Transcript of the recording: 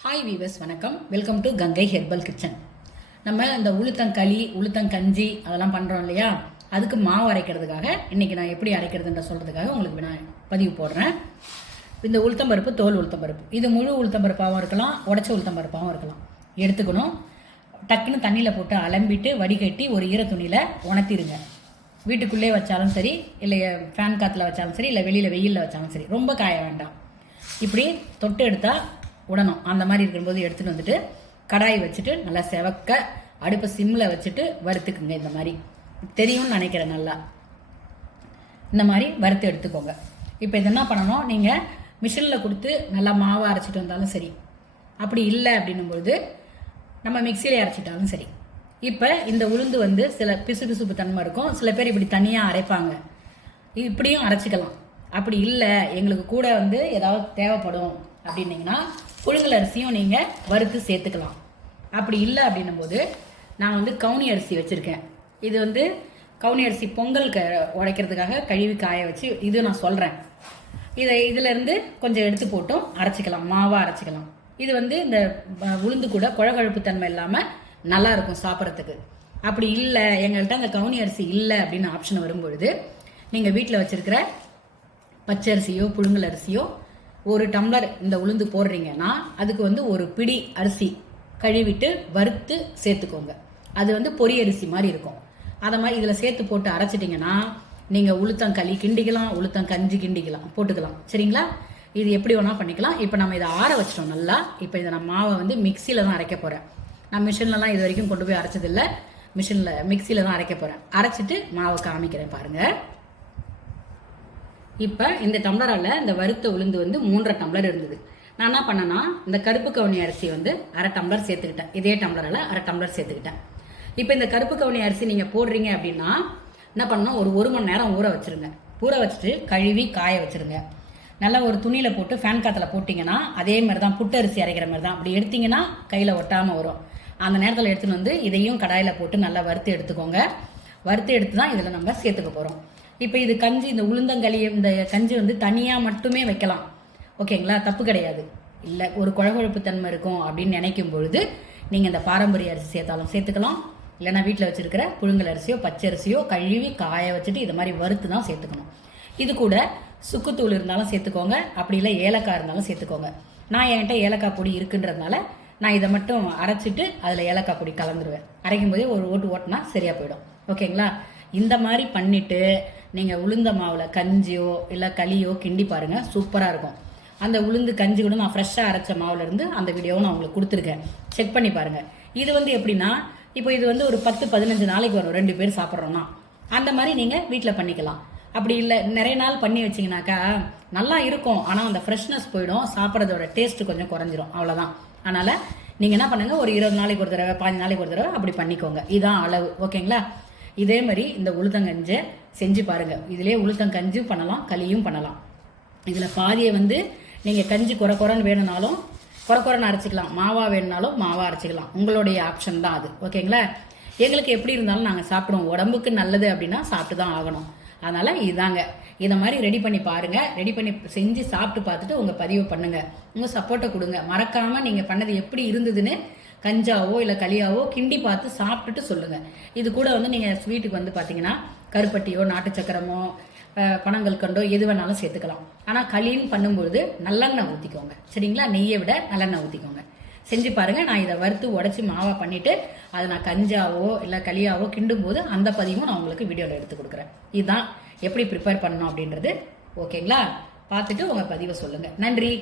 Hi viewers, வணக்கம். Welcome to Ganga herbal kitchen. நம்ம இந்த உளுத்தங்களி உளுத்தங்கஞ்சி அதெல்லாம் பண்ணுறோம் இல்லையா, அதுக்கு மாவு அரைக்கிறதுக்காக இன்றைக்கி நான் எப்படி அரைக்கிறதுன்ற சொல்கிறதுக்காக உங்களுக்கு நான் பதிவு போடுறேன். இந்த உளுத்தம்பருப்பு தோல் உளுத்தம்பருப்பு, இது முழு உளுத்தம்பருப்பாகவும் இருக்கலாம், உடச்ச உளுத்தம்பருப்பாகவும் இருக்கலாம். எடுத்துக்கணும். டக்குன்னு தண்ணியில் போட்டு அலம்பிட்டு வடிகட்டி ஒரு ஈர துணியில் உணர்த்திடுங்க. வீட்டுக்குள்ளே வச்சாலும் சரி, இல்லை ஃபேன் காற்றுல வச்சாலும் சரி, இல்லை வெளியில் வெயிலில் வச்சாலும் சரி, ரொம்ப காய வேண்டாம். இப்படி தொட்டு எடுத்தால் உடனும் அந்த மாதிரி இருக்கும்போது எடுத்துகிட்டு வந்துட்டு கடாய் வச்சுட்டு நல்லா செவக்க அடுப்பை சிம்மில் வச்சுட்டு வறுத்துக்குங்க. இந்த மாதிரி தெரியும்னு நினைக்கிறேன். நல்லா இந்த மாதிரி வறுத்து எடுத்துக்கோங்க. இப்போ இது என்ன பண்ணணும், நீங்கள் மிஷினில் கொடுத்து நல்லா மாவை அரைச்சிட்டு வந்தாலும் சரி, அப்படி இல்லை அப்படின்னும்போது நம்ம மிக்சியில் அரைச்சிட்டாலும் சரி. இப்போ இந்த உளுந்து வந்து சில பிசுபிசுப்பு தன்மை இருக்கும், சில பேர் இப்படி தனியாக அரைப்பாங்க. இப்படியும் அரைச்சிக்கலாம். அப்படி இல்லை எங்களுக்கு கூட வந்து ஏதாவது தேவைப்படும் அப்படின்னீங்கன்னா புழுங்கல் அரிசியும் நீங்கள் வறுத்து சேர்த்துக்கலாம். அப்படி இல்லை அப்படின்னும் போது நான் வந்து கவுனி அரிசி வச்சுருக்கேன். இது வந்து கவுனி அரிசி பொங்கல் உடைக்கிறதுக்காக கழுவி காய வச்சு இது நான் சொல்கிறேன். இதிலேருந்து கொஞ்சம் எடுத்து போட்டும் அரைச்சிக்கலாம், மாவாக அரைச்சிக்கலாம். இது வந்து இந்த உளுந்து கூட குழகுழப்பு தன்மை இல்லாமல் நல்லா இருக்கும் சாப்பிட்றதுக்கு. அப்படி இல்லை எங்கள்கிட்ட அந்த கவுனி அரிசி இல்லை அப்படின்னு ஆப்ஷன் வரும்பொழுது நீங்கள் வீட்டில் வச்சுருக்கிற பச்சை அரிசியோ புழுங்கல் அரிசியோ ஒரு டம்ளர் இந்த உளுந்து போடுறீங்கன்னா அதுக்கு வந்து ஒரு பிடி அரிசி கழுவிட்டு வறுத்து சேர்த்துக்கோங்க. அது வந்து பொரி அரிசி மாதிரி இருக்கும். அதை மாதிரி இதில் சேர்த்து போட்டு அரைச்சிட்டிங்கன்னா நீங்கள் உளுத்தங்களி கிண்டிக்கலாம், உளுத்தங்கஞ்சி கிண்டிக்கலாம், போட்டுக்கலாம். சரிங்களா? இது எப்படி வேணால் பண்ணிக்கலாம். இப்போ நம்ம இதை ஆற வச்சிட்டோம் நல்லா. இப்போ இதை நான் மாவை வந்து மிக்சியில் தான் அரைக்க போகிறேன். நான் மிஷின்லலாம் இது வரைக்கும் கொண்டு போய் அரைச்சதில்லை. மிக்சியில் தான் அரைக்க போகிறேன். அரைச்சிட்டு மாவை காமிக்கிறேன் பாருங்கள். இப்போ இந்த டம்ளரால் இந்த வறுத்த உளுந்து வந்து 3.5 டம்ளர் இருந்தது. நான் என்ன பண்ணேன்னா இந்த கருப்பு கவுனி அரிசி வந்து 1/2 டம்ளர் சேர்த்துக்கிட்டேன். இதே டம்ளரால் 1/2 டம்ளர் சேர்த்துக்கிட்டேன். இப்போ இந்த கருப்பு கவுனி அரிசி நீங்கள் போடுறீங்க அப்படின்னா என்ன பண்ணணும், ஒரு மணி நேரம் ஊற வச்சுருங்க. ஊற வச்சுட்டு கழுவி காய வச்சுருங்க. நல்லா ஒரு துணியில் போட்டு ஃபேன் காற்றுல போட்டிங்கன்னா அதே மாதிரி தான் புட்டு அரிசி அரைக்கிற மாதிரி தான். அப்படி எடுத்திங்கன்னா கையில் ஒட்டாமல் வரும். அந்த நேரத்தில் எடுத்துன்னு வந்து இதையும் கடாயில் போட்டு நல்லா வறுத்து எடுத்துக்கோங்க. வறுத்து எடுத்து தான் இதில் நம்ம சேர்த்துக்க போகிறோம். இப்போ இது கஞ்சி, இந்த உளுந்தங்களி இந்த கஞ்சி வந்து தனியாக மட்டுமே வைக்கலாம். ஓகேங்களா? தப்பு கிடையாது. இல்லை ஒரு குழகுழப்பு தன்மை இருக்கும் அப்படின்னு நினைக்கும் பொழுது நீங்கள் இந்த பாரம்பரிய அரிசி சேர்த்தாலும் சேர்த்துக்கலாம். இல்லைனா வீட்டில் வச்சுருக்கிற புழுங்கல் அரிசியோ பச்சை அரிசியோ கழுவி காய வச்சுட்டு இது மாதிரி வறுத்து தான் சேர்த்துக்கணும். இது கூட சுக்குத்தூள் இருந்தாலும் சேர்த்துக்கோங்க, அப்படி இல்லை ஏலக்காய் இருந்தாலும் சேர்த்துக்கோங்க. நான் என்கிட்ட ஏலக்காய் பொடி இருக்குன்றதுனால நான் இதை மட்டும் அரைச்சிட்டு அதில் ஏலக்காய் பொடி கலந்துருவேன். அரைக்கும் போதே ஒரு ஓட்டுனா சரியாக போயிடும். ஓகேங்களா? இந்த மாதிரி பண்ணிவிட்டு நீங்கள் உளுந்த மாவில் கஞ்சியோ இல்லை களியோ கிண்டி பாருங்கள், சூப்பராக இருக்கும். அந்த உளுந்து கஞ்சி கூட நான் ஃப்ரெஷ்ஷாக அரைச்ச மாவுலேருந்து அந்த வீடியோவும் நான் உங்களுக்கு கொடுத்துருக்கேன், செக் பண்ணி பாருங்கள். இது வந்து எப்படின்னா, இப்போ இது வந்து ஒரு 10-15 நாளைக்கு வரும் 2 பேர் சாப்பிட்றோன்னா. அந்த மாதிரி நீங்கள் வீட்டில் பண்ணிக்கலாம். அப்படி இல்லை நிறைய நாள் பண்ணி வச்சிங்கனாக்கா நல்லா இருக்கும், ஆனால் அந்த ஃப்ரெஷ்னஸ் போயிடும், சாப்பிட்றதோட டேஸ்ட்டு கொஞ்சம் குறைஞ்சிரும், அவ்வளோதான். அதனால் நீங்கள் என்ன பண்ணுங்கள், ஒரு 20 நாளைக்கு ஒரு தடவை 15 நாளைக்கு ஒரு தடவை அப்படி பண்ணிக்கோங்க. இதுதான் அளவு. ஓகேங்களா? இதே மாதிரி இந்த உளுத்தங்கஞ்சை செஞ்சு பாருங்கள். இதிலே உளுத்தங்கஞ்சும் பண்ணலாம், களியும் பண்ணலாம். இதில் பாதியை வந்து நீங்கள் கஞ்சி குறைன்னு வேணும்னாலும் குறைன்னு அரைச்சிக்கலாம், மாவாக வேணுனாலும் மாவாக அரைச்சிக்கலாம். உங்களுடைய ஆப்ஷன் தான் அது. ஓகேங்களா? எங்களுக்கு எப்படி இருந்தாலும் நாங்கள் சாப்பிடுவோம். உடம்புக்கு நல்லது அப்படின்னா சாப்பிட்டு தான் ஆகணும். அதனால் இதுதாங்க. இதை மாதிரி ரெடி பண்ணி பாருங்கள். ரெடி பண்ணி செஞ்சு சாப்பிட்டு பார்த்துட்டு உங்கள் பதிவு பண்ணுங்கள், உங்கள் சப்போர்ட்டை கொடுங்க. மறக்காமல் நீங்கள் பண்ணது எப்படி இருந்ததுன்னு கஞ்சாவோ இல்லை களியாவோ கிண்டி பார்த்து சாப்பிட்டுட்டு சொல்லுங்கள். இது கூட வந்து நீங்கள் ஸ்வீட்டுக்கு வந்து பார்த்தீங்கன்னா கருப்பட்டியோ நாட்டு சக்கரமோ பனங்கள் கண்டோ எது வேணாலும் சேர்த்துக்கலாம். ஆனால் களின்னு பண்ணும்பொழுது நல்லெண்ணெய் ஊற்றிக்கோங்க. சரிங்களா? நெய்யை விட நல்லெண்ணெய் ஊற்றிக்கோங்க. செஞ்சு பாருங்கள். நான் இதை வறுத்து உடச்சி மாவாக பண்ணிவிட்டு அதை நான் கஞ்சாவோ இல்லை களியாவோ கிண்டும் போது அந்த பதிவும் நான் உங்களுக்கு வீடியோவில் எடுத்து கொடுக்குறேன். இதுதான் எப்படி ப்ரிப்பேர் பண்ணணும் அப்படின்றது. ஓகேங்களா? பார்த்துட்டு உங்கள் பதிவை சொல்லுங்கள். நன்றி.